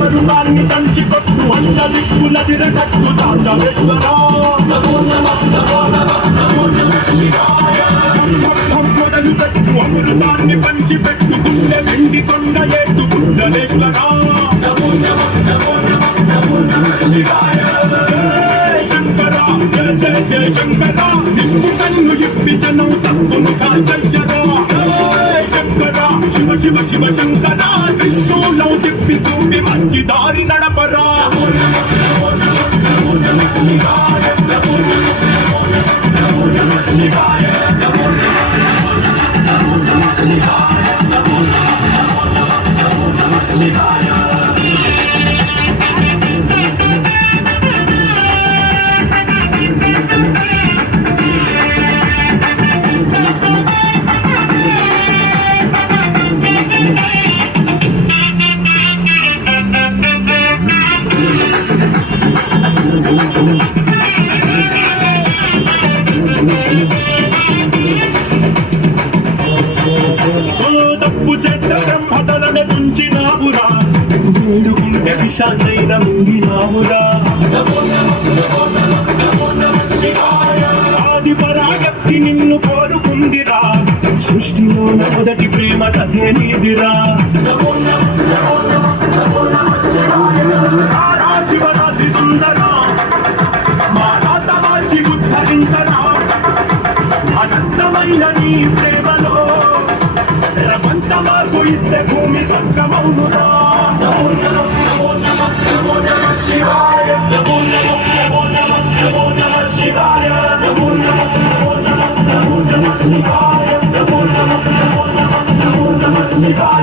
మధురాన్ని కంచి కొట్టు అంత దిక్కుల దిరగట్టు తాండవేశ్వరా మొదలు కట్టు అమృతాన్ని పంచి పెట్టు గుండె వెండి కొండ ఏటు గుండలేశ్వరా శంకరా జయ జయ జయ శంకరా నిప్పు కన్ను ఇప్పి జనం తప్పును కాల్చయ్యరా శంకరా శివ శివ శివ శంకరా త్రిశూలం తిప్పి సూపి మంచి దారి నడపరా తప్పు చేస్తే బ్రహ్మతలనే తుంచినావురా వేడుకుంటే విషాన్నైన ముంగినావురా ఆది పరాగక్తి నిన్ను కోరుకుందిరా సృష్టిలో మొదటి ప్రేమ కథే నీదిరా శివరాత్రి సుందరా మా తాత మార్చి ఉద్ధరించరా అనంతమైన నీ ప్రేమలో రమంత మార్పు ఇస్తే భూమి సంగమౌనురా నమో నమః శివాయ నమో నమః శివాయ నమో నమః శివాయ నమో నమః శివాయ